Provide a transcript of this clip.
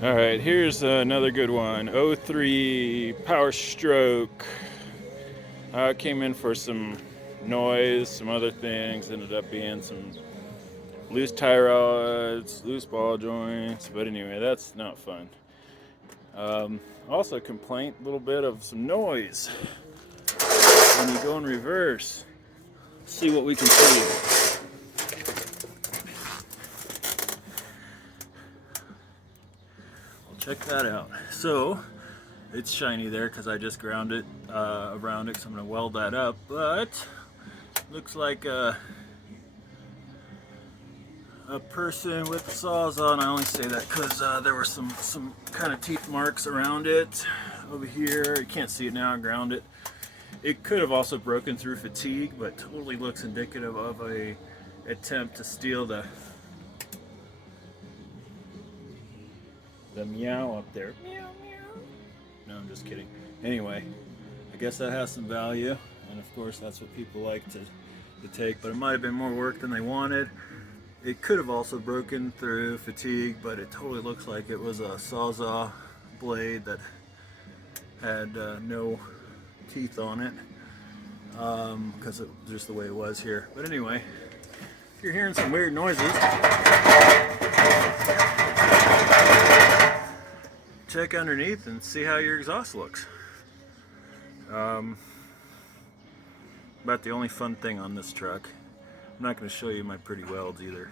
All right, here's another good one. '03 Power Stroke. Came in for some noise, some other things. Ended up being some loose tie rods, loose ball joints. But anyway, that's not fun. Also, a complaint, a little bit of some noise when you go in reverse. Let's see what we can see. Check that out. So it's shiny there because I just ground it around it, because I'm going to weld that up. But looks like a person with the Sawzall, and I only say that because there were some kind of teeth marks around it over here. You can't see it now. I ground it. It could have also broken through fatigue, but totally looks indicative of a attempt to steal the meow up there. Meow, meow. No, I'm just kidding. Anyway, I guess that has some value, and of course that's what people like to take, but it might have been more work than they wanted. It could have also broken through fatigue, but it totally looks like it was a Sawzall blade that had no teeth on it, because it's just the way it was here. But anyway, if you're hearing some weird noises, check underneath and see how your exhaust looks. About the only fun thing on this truck. I'm not going to show you my pretty welds either.